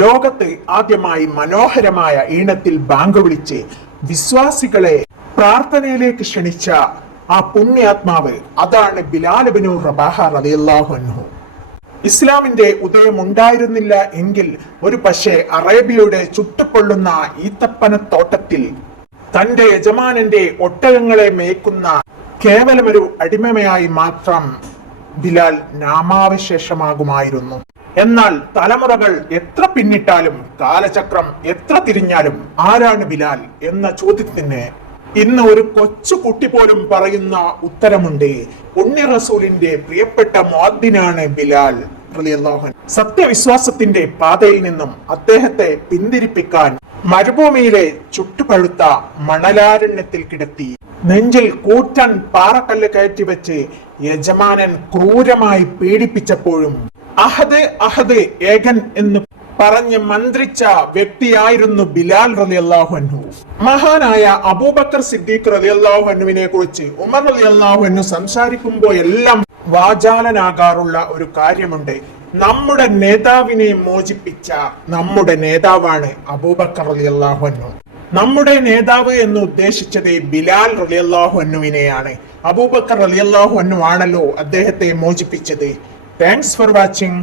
ലോകത്ത് ആദ്യമായി മനോഹരമായ ഈണത്തിൽ ബാങ്ക് വിളിച്ച് വിശ്വാസികളെ പ്രാർത്ഥനയിലേക്ക് ക്ഷണിച്ച ആ പുണ്യാത്മാവ് അതാണ് ബിലാൽ ഇബ്നു റബാഹ റളിയല്ലാഹു അൻഹു. ഇസ്ലാമിന്റെ ഉദയം ഉണ്ടായിരുന്നില്ല എങ്കിൽ ഒരു പക്ഷേ അറേബ്യയുടെ ചുട്ടുപൊള്ളുന്ന ഈത്തപ്പനത്തോട്ടത്തിൽ തന്റെ യജമാനന്റെ ഒട്ടകങ്ങളെ മേയ്ക്കുന്ന കേവലമൊരു അടിമയായി മാത്രം ബിലാൽ നാമാവശേഷമാകുമായിരുന്നു. എന്നാൽ തലമുറകൾ എത്ര പിന്നിട്ടാലും കാലചക്രം എത്ര തിരിഞ്ഞാലും ആരാണ് ബിലാൽ എന്ന ചോദ്യത്തിന് ഇന്ന് ഒരു കൊച്ചു കുട്ടി പോലും പറയുന്ന ഉത്തരമുണ്ട്. ഉണ്ണി റസൂലിന്റെ പ്രിയപ്പെട്ട മുഅദ്ദിനാണ് ബിലാൽ റളിയല്ലാഹു അൻഹു. സത്യവിശ്വാസത്തിന്റെ പാതയിൽ നിന്നും അദ്ദേഹത്തെ പിന്തിരിപ്പിക്കാൻ മരുഭൂമിയിലെ ചുട്ടുപഴുത്ത മണലാരണ്യത്തിൽ കിടത്തി നെഞ്ചിൽ കൂറ്റൻ പാറക്കല്ല് കയറ്റി വെച്ച് യജമാനൻ ക്രൂരമായി പീഡിപ്പിച്ചപ്പോഴും അഹദ് അഹദ് ഏകൻ എന്ന് പറഞ്ഞ് മന്ത്രിച്ച വ്യക്തിയായിരുന്നു ബിലാൽ റളിയല്ലാഹു അൻഹു. മഹാനായ അബൂബക്കർ സിദ്ദീഖ് റളിയല്ലാഹു അൻഹുവിനെ കുറിച്ച് ഉമർ റളിയല്ലാഹു അൻഹു സംസാരിക്കുമ്പോഴെല്ലാം വാചാലനാകാറുള്ള ഒരു കാര്യമുണ്ട്. നമ്മുടെ നേതാവിനെ മോചിപ്പിച്ച നമ്മുടെ നേതാവാണ് അബൂബക്കർ റളിയല്ലാഹു അൻഹു. നമ്മുടെ നേതാവ് എന്ന് ഉദ്ദേശിച്ചത് ബിലാൽ റളിയല്ലാഹു അൻഹുവിനെയാണ്. അബൂബക്കർ റളിയല്ലാഹു അൻഹു ആണല്ലോ അദ്ദേഹത്തെ മോചിപ്പിച്ചത്. Thanks for watching.